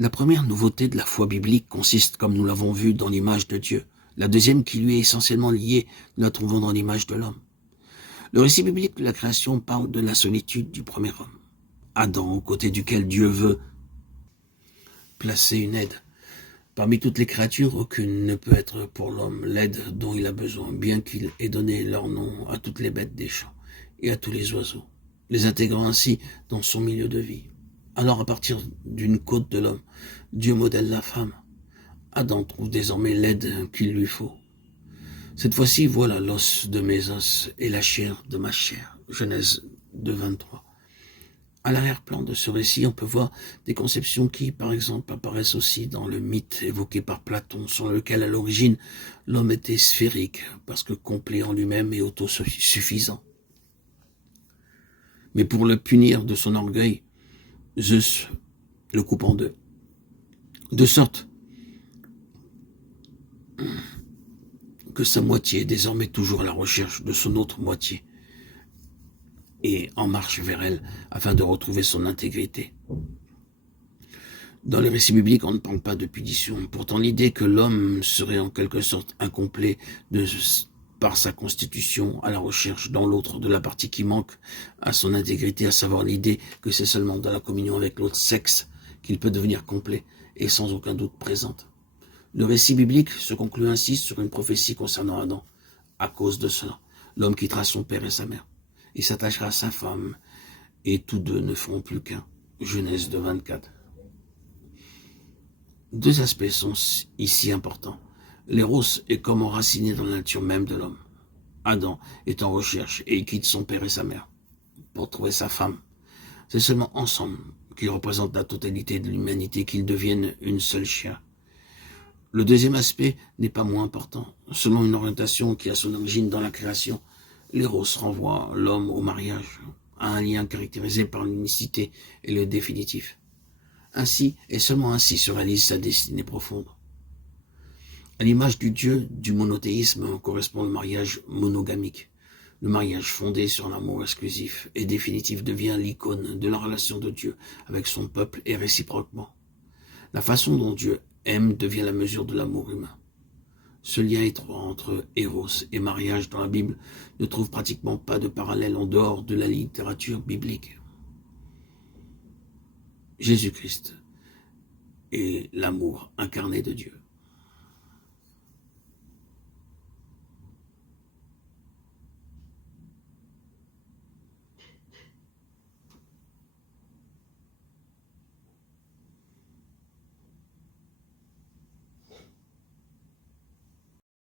La première nouveauté de la foi biblique consiste, comme nous l'avons vu, dans l'image de Dieu. La deuxième, qui lui est essentiellement liée, nous la trouvons dans l'image de l'homme. Le récit biblique de la création parle de la solitude du premier homme, Adam, aux côtés duquel Dieu veut placer une aide. Parmi toutes les créatures, aucune ne peut être pour l'homme l'aide dont il a besoin, bien qu'il ait donné leur nom à toutes les bêtes des champs et à tous les oiseaux, les intégrant ainsi dans son milieu de vie. Alors, à partir d'une côte de l'homme, Dieu modèle la femme. Adam trouve désormais l'aide qu'il lui faut. Cette fois-ci, voilà l'os de mes os et la chair de ma chair. Genèse 2:23. À l'arrière-plan de ce récit, on peut voir des conceptions qui, par exemple, apparaissent aussi dans le mythe évoqué par Platon, sur lequel, à l'origine, l'homme était sphérique, parce que complet en lui-même et autosuffisant. Mais pour le punir de son orgueil, Zeus le coupe en deux. De sorte que sa moitié est désormais toujours à la recherche de son autre moitié et en marche vers elle afin de retrouver son intégrité. Dans les récits bibliques, on ne parle pas de punition. Pourtant, l'idée que l'homme serait en quelque sorte incomplet par sa constitution à la recherche dans l'autre de la partie qui manque à son intégrité, à savoir l'idée que c'est seulement dans la communion avec l'autre sexe qu'il peut devenir complet, est sans aucun doute présente. Le récit biblique se conclut ainsi sur une prophétie concernant Adam. À cause de cela, l'homme quittera son père et sa mère. Il s'attachera à sa femme, et tous deux ne feront plus qu'un. Genèse 2:24. Deux aspects sont ici importants. L'éros est comme enraciné dans la nature même de l'homme. Adam est en recherche et il quitte son père et sa mère pour trouver sa femme. C'est seulement ensemble qu'ils représentent la totalité de l'humanité, qu'ils deviennent une seule chair. Le deuxième aspect n'est pas moins important. Selon une orientation qui a son origine dans la création, l'éros renvoie l'homme au mariage, à un lien caractérisé par l'unicité et le définitif. Ainsi, et seulement ainsi, se réalise sa destinée profonde. À l'image du Dieu du monothéisme correspond le mariage monogamique. Le mariage fondé sur l'amour exclusif et définitif devient l'icône de la relation de Dieu avec son peuple et réciproquement. La façon dont Dieu aime devient la mesure de l'amour humain. Ce lien étroit entre éros et mariage dans la Bible ne trouve pratiquement pas de parallèle en dehors de la littérature biblique. Jésus-Christ est l'amour incarné de Dieu.